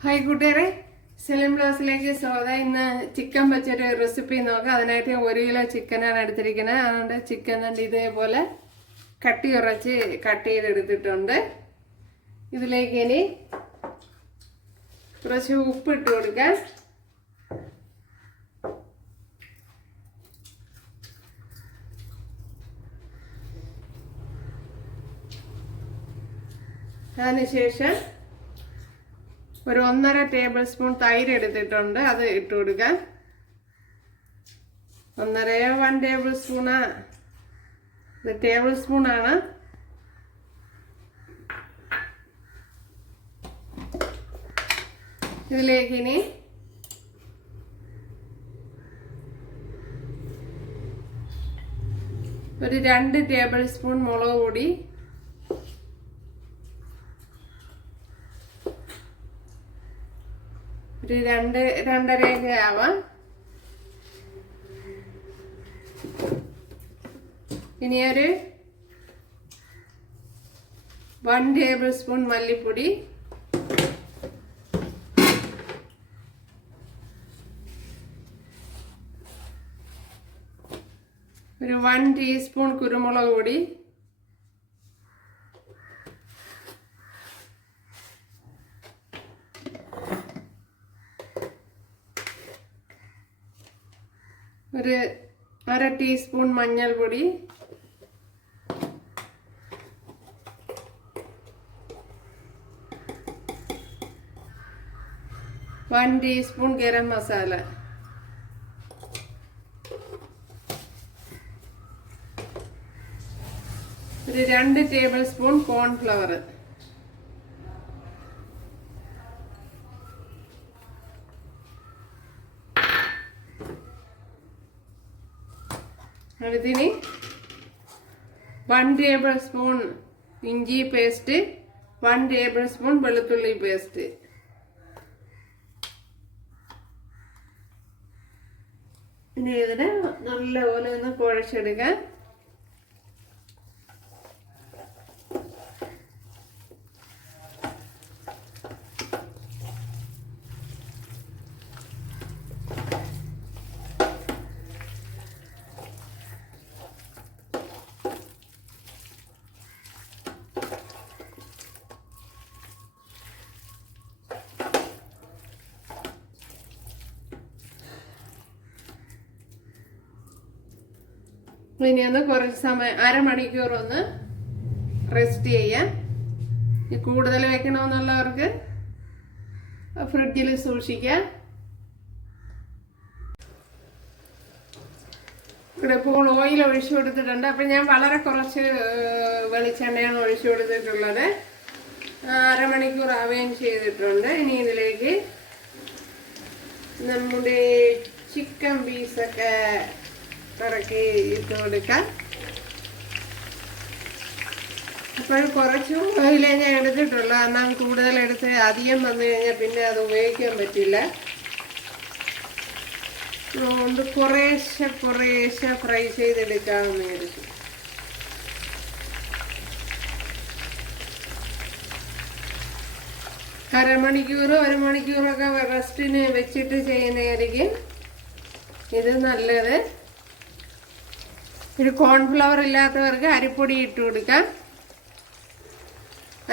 Hi കൂട്ടുകാരെ, സെലിം ബ്ലോസിലേക്ക് സ്വാഗതം. ഇന്ന് ചിക്കൻ വെച്ചൊരു റെസിപ്പി നോക്കാം. അതിനായിട്ട് 1 കിലോ ചിക്കനാണ് എടുത്തിരിക്കുന്നത്. അതുകൊണ്ട് ചിക്കൻ കണ്ട് ഇതേപോലെ കട്ട് ചെയ്തെടുത്തിട്ടുണ്ട്. ഇതിലേക്ക് ഇനി കുറച്ച് ഉപ്പ് ഇട്ട് കൊടുക്കാം. അതിനുശേഷം ഒരു 1.5 ടേബിൾ സ്പൂൺ തൈര് എടുത്തിട്ടുണ്ട്, അത് ഇട്ട് കൊടുക്കാം. 1 ടേബിൾ സ്പൂണാ, ഇത് ടേബിൾ സ്പൂണാണ്. ഇതിലേക്ക് ഇനി ഒരു 2 ടേബിൾ സ്പൂൺ മുളക് പൊടി, ഒരു 2.5 ആവാം. ഇനി ഒരു 1 ടേബിൾ സ്പൂൺ മല്ലിപ്പൊടി, ഒരു 1 ടീസ്പൂൺ കുരുമുളക് പൊടി, ഒരു 1/2 ടീസ്പൂൺ മഞ്ഞൾപ്പൊടി, വൺ ടീസ്പൂൺ ഗരം മസാല, ഒരു 2 ടേബിൾ സ്പൂൺ കോൺഫ്ലവർ, അടുത്തിന് 1 ടേബിൾ സ്പൂൺ ഇഞ്ചി പേസ്റ്റ്, 1 ടേബിൾ സ്പൂൺ വെളുത്തുള്ളി പേസ്റ്റ്. ഇനി ഇതിനെ നല്ലപോലെ ഒന്ന് കുഴച്ചെടുക്കാം. ഇനി ഒന്ന് കുറച്ച് സമയം, അരമണിക്കൂർ ഒന്ന് റെസ്റ്റ് ചെയ്യാം. കൂടുതൽ വെക്കണമെന്നുള്ളവർക്ക് ഫ്രിഡ്ജിൽ സൂക്ഷിക്കാം. ഇവിടെ ഇപ്പോൾ ഓയിൽ ഒഴിച്ചു കൊടുത്തിട്ടുണ്ട്. അപ്പം ഞാൻ വളരെ കുറച്ച് വെളിച്ചെണ്ണയാണ് ഒഴിച്ചു കൊടുത്തിട്ടുള്ളത്. അരമണിക്കൂർ ആവുകയും ചെയ്തിട്ടുണ്ട്. ഇനി ഇതിലേക്ക് നമ്മുടെ ചിക്കൻ പീസൊക്കെ ഇറക്കി ഇട്ട് കൊടുക്കാം. അപ്പോൾ കുറച്ച് ഓയിലേ ഞാൻ എടുത്തിട്ടുള്ളൂ. എന്നാൽ കൂടുതലെടുത്ത് അധികം വന്നു കഴിഞ്ഞാൽ പിന്നെ അത് ഉപയോഗിക്കാൻ പറ്റില്ല. അതുകൊണ്ട് കുറേശ്ശെ ഫ്രൈ ചെയ്തെടുക്കാമെന്ന് വിചാരിച്ചു. അരമണിക്കൂറോ 1 മണിക്കൂറൊക്കെ റെസ്റ്റിന് വെച്ചിട്ട് ചെയ്യുന്നതായിരിക്കും ഇത് നല്ലത്. ഒരു കോൺഫ്ലവർ ഇല്ലാത്തവർക്ക് അരിപ്പൊടി ഇട്ട് കൊടുക്കാം.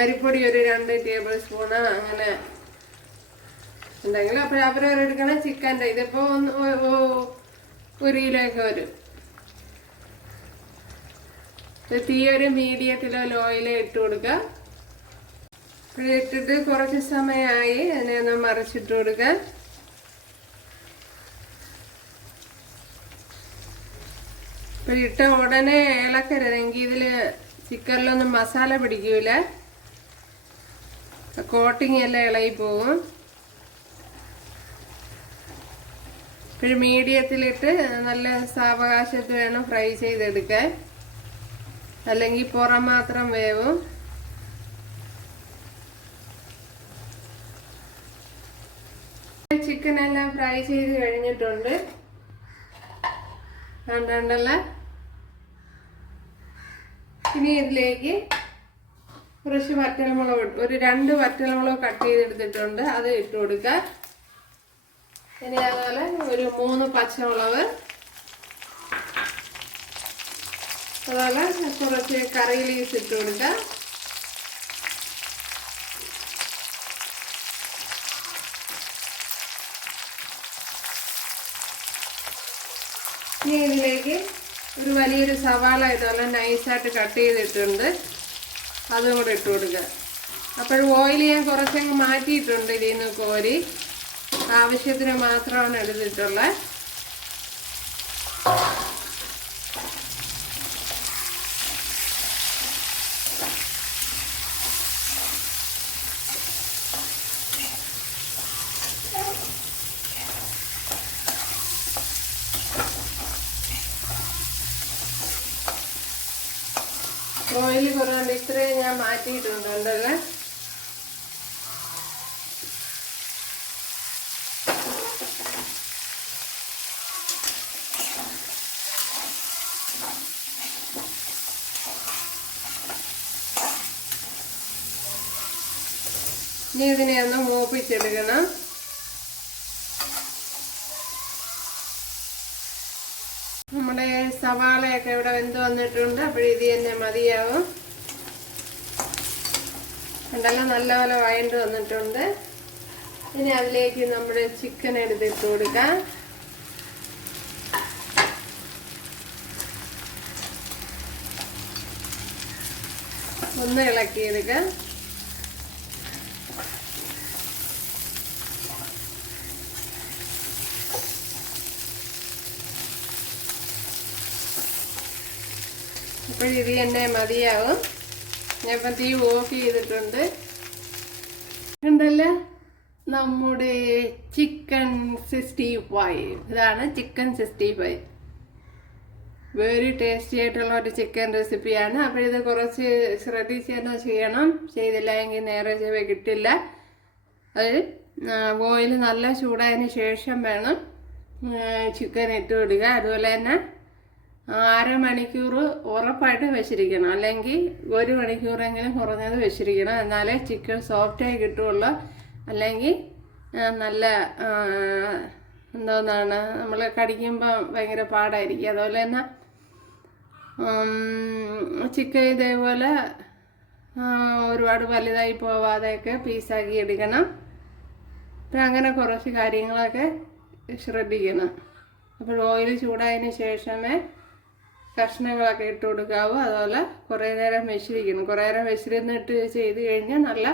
അരിപ്പൊടി ഒരു 2 ടേബിൾ സ്പൂണ് അങ്ങനെ ഉണ്ടെങ്കിൽ അപ്പോൾ അവരവരെടുക്കണം. ചിക്കൻ്റെ ഇതിപ്പോൾ 1 കിലോയൊക്കെ വരും. തീ ഒരു മീഡിയത്തിലോ ലോയിലോ ഇട്ട് കൊടുക്കുക. ഇട്ടിട്ട് കുറച്ച് സമയമായി അതിനെ ഒന്ന് മറിച്ചിട്ട് കൊടുക്കുക. ഇപ്പം ഇട്ട ഉടനെ ഇളക്കരുതെങ്കിൽ ഇതിൽ ചിക്കനിലൊന്നും മസാല പിടിക്കൂല, കോട്ടിങ് എല്ലാം ഇളകി പോകും. ഒരു മീഡിയത്തിലിട്ട് നല്ല സാവകാശത്ത് വേണം ഫ്രൈ ചെയ്തെടുക്കാൻ, അല്ലെങ്കിൽ പുറം മാത്രം വേവും. ചിക്കനെല്ലാം ഫ്രൈ ചെയ്ത് കഴിഞ്ഞിട്ടുണ്ട്. കണ്ടല്ല. ഇനി ഇതിലേക്ക് കുറച്ച് വറ്റൽമുളക് ഒരു 2 വറ്റൽമുളക് കട്ട് ചെയ്തെടുത്തിട്ടുണ്ട്, അത് ഇട്ട് കൊടുക്കുക. ഇനി അതുപോലെ ഒരു 3 പച്ചമുളക്, അതുപോലെ കുറച്ച് കറി ലീവ്സ് ഇട്ട് കൊടുക്കുക. ഇനി ഇതിലേക്ക് ഒരു വലിയൊരു സവാള ഇതുപോലെ നൈസായിട്ട് കട്ട് ചെയ്തിട്ടുണ്ട്, അതും കൂടെ ഇട്ട് കൊടുക്കുക. അപ്പോഴും ഓയിൽ ഞാൻ കുറച്ചങ്ങ് മാറ്റിയിട്ടുണ്ട്, ഇതിൽ നിന്ന് കോരി ആവശ്യത്തിന് മാത്രമാണ് എടുത്തിട്ടുള്ളത്. ഓയിൽ കുറവുണ്ട്, ഇത്രയും ഞാൻ മാറ്റിയിട്ടുണ്ട് ഉണ്ടല്ലേ. ഇനി ഇതിനെ ഒന്ന് മൂപ്പിച്ചെടുക്കണം. നമ്മുടെ സവാളയൊക്കെ ഇവിടെ വെന്ത് വന്നിട്ടുണ്ട്, അപ്പോൾ ഇത് തന്നെ മതിയാവും. ഉണ്ടല്ലോ നല്ലപോലെ വഴണ്ട് വന്നിട്ടുണ്ട്. ഇനി അതിലേക്ക് നമ്മുടെ ചിക്കൻ എടുത്തിട്ട് കൊടുക്കാം. ഒന്ന് ഇളക്കിയെടുക്കാം. അപ്പോൾ ഇത് തന്നെ മതിയാവും. ഞാനിപ്പം തീ ഓഫ് ചെയ്തിട്ടുണ്ട്. ഉണ്ടല്ലോ നമ്മുടെ ചിക്കൻ 65. ഇതാണ് ചിക്കൻ 65. വെരി ടേസ്റ്റി ആയിട്ടുള്ള ഒരു ചിക്കൻ റെസിപ്പിയാണ്. അപ്പോൾ ഇത് കുറച്ച് ശ്രദ്ധിച്ച് തന്നെ ചെയ്യണം, ചെയ്തില്ല എങ്കിൽ നേരെ ചെവ കിട്ടില്ല. അത് ഓയിൽ നല്ല ചൂടായതിന് ശേഷം വേണം ചിക്കൻ ഇട്ട് വിടുക. അതുപോലെ തന്നെ 1/2 മണിക്കൂർ ഉറപ്പായിട്ട് വെച്ചിരിക്കണം, അല്ലെങ്കിൽ 1 മണിക്കൂറെങ്കിലും കുറഞ്ഞത് വെച്ചിരിക്കണം, എന്നാലേ ചിക്കൻ സോഫ്റ്റായി കിട്ടുള്ളൂ. അല്ലെങ്കിൽ നല്ല എന്തോന്നാണ് നമ്മൾ കടിക്കുമ്പോൾ ഭയങ്കര പാടായിരിക്കും. അതുപോലെ തന്നെ ചിക്കൻ ഇതേപോലെ ഒരുപാട് വലുതായി പോവാതെയൊക്കെ പീസാക്കി എടുക്കണം. അപ്പം അങ്ങനെ കുറച്ച് കാര്യങ്ങളൊക്കെ ശ്രദ്ധിക്കണം. അപ്പോൾ ഓയിൽ ചൂടായതിന് ശേഷമേ കഷ്ണങ്ങളൊക്കെ ഇട്ട് കൊടുക്കാവൂ. അതുപോലെ കുറേ നേരം വെച്ചിരിക്കണം. കുറേ നേരം വെച്ചിരുന്നിട്ട് ചെയ്ത് കഴിഞ്ഞാൽ നല്ല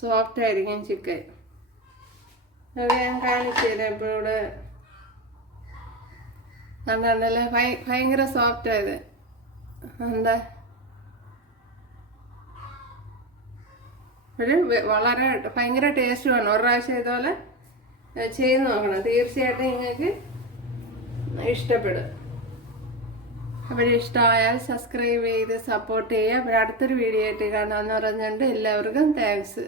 സോഫ്റ്റ് ആയിരിക്കും ചിക്കൻ. അത് ഞാൻ കാണിച്ചു തരാം. ഇപ്പോൾ ഇവിടെ കണ്ടല്ലേ ഭയങ്കര സോഫ്റ്റ് ആയത്. എന്താ ഒരു വളരെ ഭയങ്കര ടേസ്റ്റ് വേണം. ഒരു പ്രാവശ്യം ഇതുപോലെ ചെയ്ത് നോക്കണം, തീർച്ചയായിട്ടും നിങ്ങൾക്ക് ഇഷ്ടപ്പെടും. അപ്പോൾ ഇഷ്ടമായാൽ സബ്സ്ക്രൈബ് ചെയ്ത് സപ്പോർട്ട് ചെയ്യുക. അപ്പോൾ അടുത്തൊരു വീഡിയോ ആയിട്ട് കാണാമെന്ന് പറഞ്ഞുകൊണ്ട് എല്ലാവർക്കും താങ്ക്സ്.